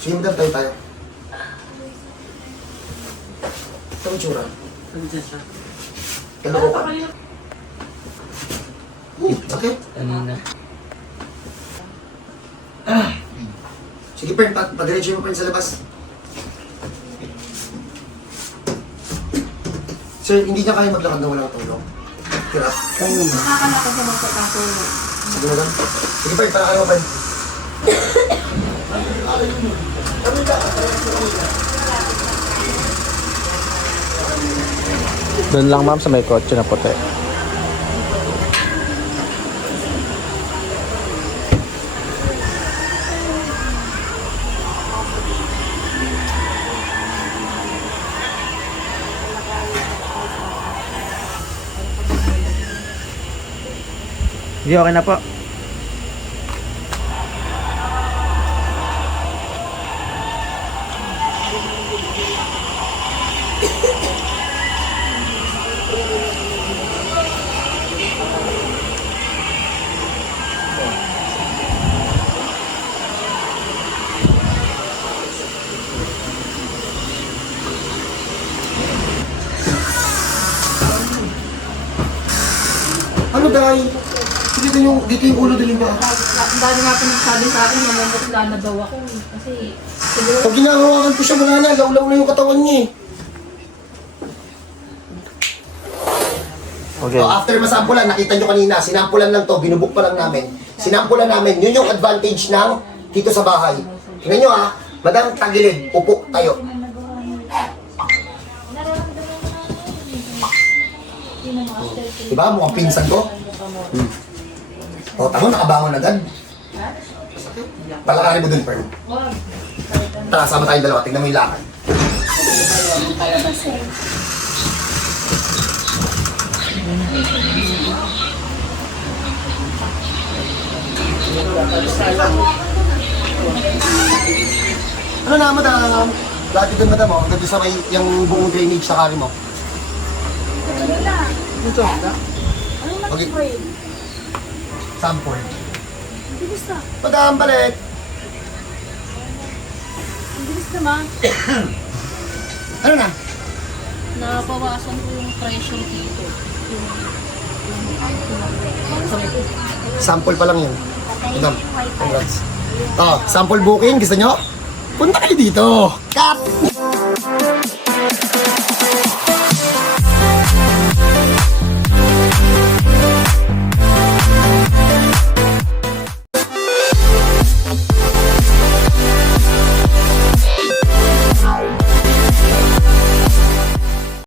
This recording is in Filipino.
Sige, madam, tayo tayo. Ito ang tsura. Hello ka. Okay. Kanina. Sige, Pern, pag pag-diretso mo, Pern, sa labas. Sir, hindi niya kaya maglakad na walang tulong. Hirap. Kaya naman. Nakakalakad naman sa kaso. Sige, madam. Sige, Pern, para mo, Pern. Doon lang ma'am sa may kotse na puti. Hindi, okay na po. Ano, Day? Dito yung, dito yung ulo din niya. Ang dami nga po nagsabi sa akin, mamumutla na daw ako. eh. Kasi siguro Pag ginahawakan ko siya, wala na. Lawlaw na yung katawan niya eh. Okay. So, after masampulan, nakita nyo kanina, sinampulan lang to, binubuk pa lang namin. Sinampulan namin, yun yung advantage ng dito sa bahay. Tingnan nyo ha, madam tagilid, upo tayo. Diba, mukhang pinsan ko? Hmm. O, tama, nakabangon agad. Palakarin mo dun, Fern. Tara, sama tayong dalawa, tingnan mo yung lakad. Ano na, madam? Lagi doon, madam, oh. Doon sa may, yung buong drainage sa kari mo. Dito. Okay. Sample. bilis na. Madam, balik. Ang bilis naman. Ano na? Nabawasan ko yung pressure dito. Yung, yung, yung, Sample pa lang yun. Madam, congrats. Oh, sample booking, gusto nyo? Punta kayo dito. Cut!